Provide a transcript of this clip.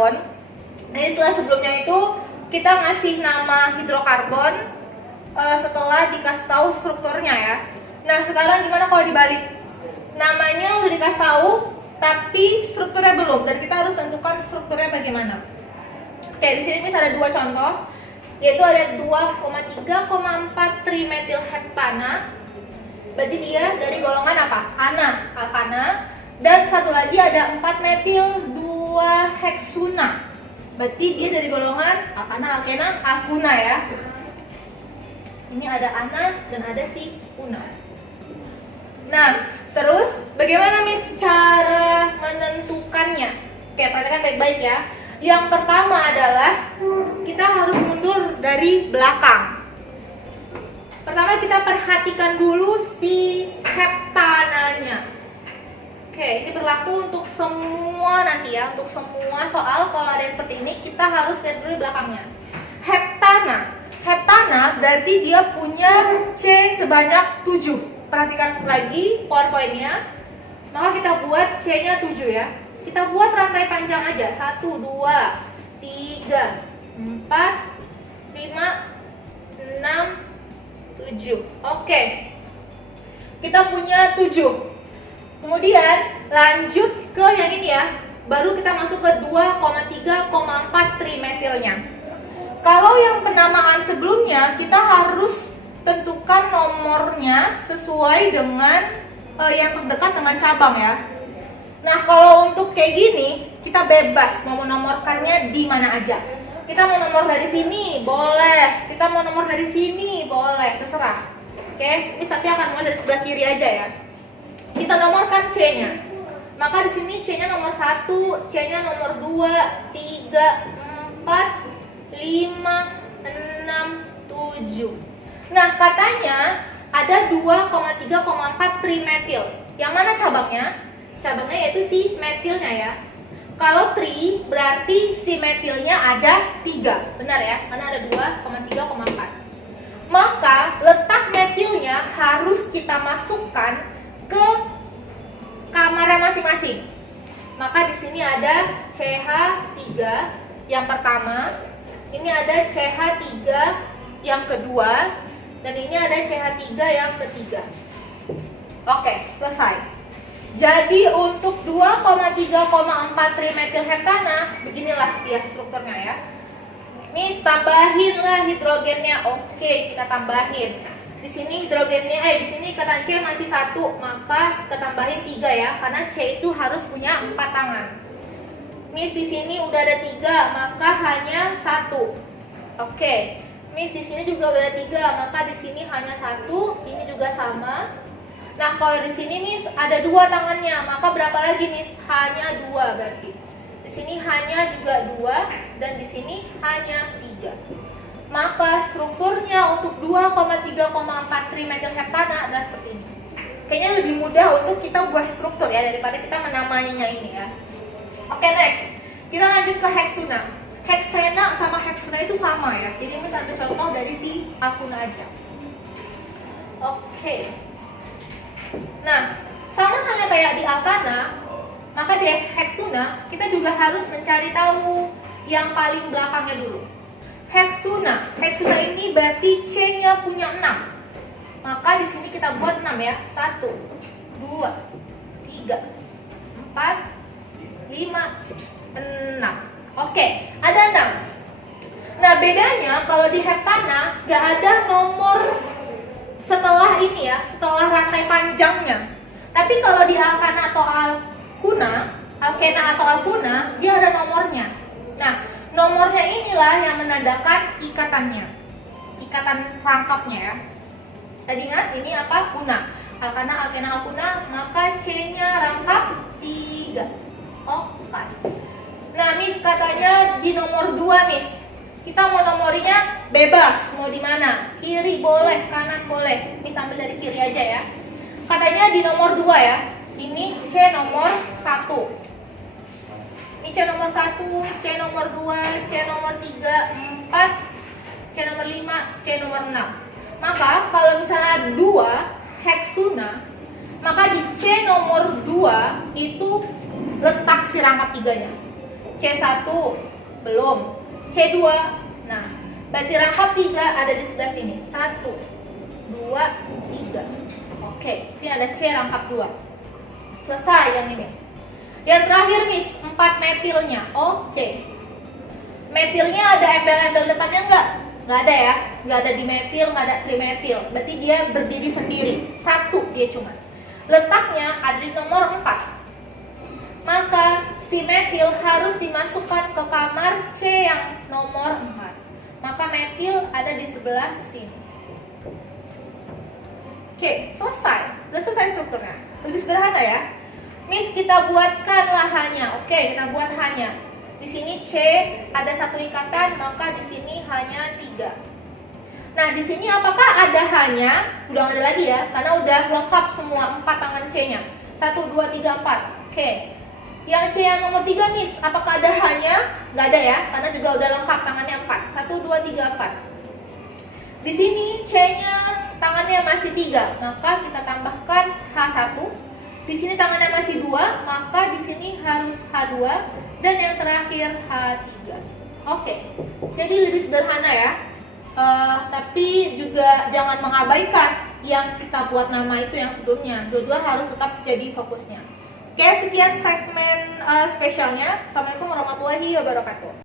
hidrokarbon. Nah, istilah sebelumnya itu kita ngasih nama hidrokarbon setelah dikasih tahu strukturnya ya. Nah, sekarang gimana kalau dibalik? Namanya udah dikasih tahu, tapi strukturnya belum, dan kita harus tentukan strukturnya bagaimana. Oke, di sini misalnya ada dua contoh, yaitu ada 2,3,4 trimethylheptana. Berarti dia dari golongan apa? Alkana. Dan satu lagi ada 4-metil 2-heksuna. Berarti dia dari golongan alkana, alkena, alkuna ya. Ini ada ana dan ada si una. Nah, terus bagaimana Miss cara menentukannya? Oke, perhatikan baik-baik ya. Yang pertama adalah kita harus mundur dari belakang. Pertama kita perhatikan dulu si heptananya. Oke, ini berlaku untuk semua nanti ya, untuk semua soal kalau ada seperti ini kita harus lihat dulu belakangnya. Heptana berarti dia punya C sebanyak 7. Perhatikan lagi PowerPoint-nya. Maka kita buat C-nya 7 ya. Kita buat rantai panjang aja. 1, 2, 3, 4, 5, 6, 7. Oke. Kita punya 7. Kemudian lanjut ke yang ini ya. Baru kita masuk ke 2,3,4 trimetilnya. Kalau yang penamaan sebelumnya kita harus tentukan nomornya sesuai dengan yang terdekat dengan cabang ya. Nah, kalau untuk kayak gini, kita bebas mau menomorkannya di mana aja. Kita mau nomor dari sini, boleh. Kita mau nomor dari sini, boleh. Terserah. Oke, ini tapi akan mulai dari sebelah kiri aja ya. Kita nomorkan C-nya. Maka di sini C-nya nomor 1, C-nya nomor 2, 3, 4, 5, 6, 7. Nah, katanya ada 2,3,4 trimetil. Yang mana cabangnya? Cabangnya yaitu si metilnya ya. Kalau tri berarti si metilnya ada 3. Benar ya? Karena ada 2,3,4. Maka letak metilnya harus kita masukkan ke kamarnya masing-masing. Maka di sini ada CH3 yang pertama, ini ada CH3 yang kedua, dan ini ada CH3 yang ketiga. Oke, selesai. Jadi untuk 2,3,4 trimethylheptana, beginilah dia strukturnya ya. Miss, tambahinlah hidrogennya. Oke, kita tambahin. Di sini hidrogennya, di sini ikatan C masih 1, maka kita tambahin 3 ya, karena C itu harus punya 4 tangan. Miss, di sini udah ada 3, maka hanya 1. Oke. Miss, di sini juga udah ada 3, maka di sini hanya 1, ini juga sama. Nah, kalau di sini Miss ada 2 tangannya, maka berapa lagi Miss? Hanya 2 berarti. Di sini hanya juga 2 dan di sini hanya 3. Maka strukturnya untuk 2,3,4 trimethylheptana adalah seperti ini. Kayaknya lebih mudah untuk kita buat struktur ya daripada kita menamainya ini ya. Oke, next. Kita lanjut ke heksuna. Heksena sama heksuna itu sama ya. Jadi Miss ambil contoh dari si alkuna aja. Oke. Nah, sama halnya kayak di alkana, maka di heksuna kita juga harus mencari tahu yang paling belakangnya dulu. Heksuna ini berarti C-nya punya 6. Maka di sini kita buat 6 ya. 1, 2, 3, 4, 5, 6. Oke, ada 6. Nah, bedanya kalau di heptana gak ada nomor setelah ini ya, setelah rantai panjangnya. Tapi kalau di alkana atau alkena atau alkuna, dia ada nomornya. Nah, nomornya inilah yang menandakan ikatannya, ikatan rangkapnya ya. Tadi ingat ini apa? Kuna. Alkana, alkena, alkuna, maka C-nya rangkap 3. Oke. Nah, Miss katanya di nomor 2, Miss. Kita mau nomorinya bebas, mau di mana? Kiri boleh, kanan boleh. Miss ambil dari kiri aja ya. Katanya di nomor 2 ya. Ini C nomor 1. Ini C nomor 1, C nomor 2, C nomor 3, 4, C nomor 5, C nomor 6. Maka kalau misalnya 2 heksuna, maka di C nomor 2 itu letak si rangkap 3-nya. C1 belum, C2. Nah, berarti rangkap 3 ada di sebelah sini. 1, 2, 3. Oke, sini ada C rangkap 2. Selesai yang ini. Yang terakhir Miss, 4 metilnya. Oke. Metilnya ada embel-embel depannya enggak? Nggak ada ya, nggak ada dimetil, nggak ada trimetil. Berarti dia berdiri sendiri, satu dia cuma. Letaknya ada di nomor 4. Maka si metil harus dimasukkan ke kamar C yang nomor 4. Maka metil ada di sebelah sini. Oke, selesai. Udah selesai strukturnya. Lebih sederhana ya. Miss, kita buatkanlah hanya. Oke, kita buat hanya. Di sini C ada satu ikatan, maka di sini hanya 3. Nah, di sini apakah ada hanya? Udah nggak ada lagi ya, karena udah lengkap semua 4 tangan C-nya. 1, 2, 3, 4. Oke. Yang C yang nomor 3, Miss, apakah ada hanya? Nggak ada ya, karena juga udah lengkap tangannya 4. 1, 2, 3, 4. Di sini C-nya tangannya masih 3, maka kita tambahkan H1. Di sini tangannya masih 2, maka di sini harus H2. Dan yang terakhir H3. Oke, jadi lebih sederhana ya. Tapi juga jangan mengabaikan yang kita buat nama itu yang sebelumnya. Dua-dua harus tetap jadi fokusnya. Oke, sekian segmen spesialnya. Assalamualaikum warahmatullahi wabarakatuh.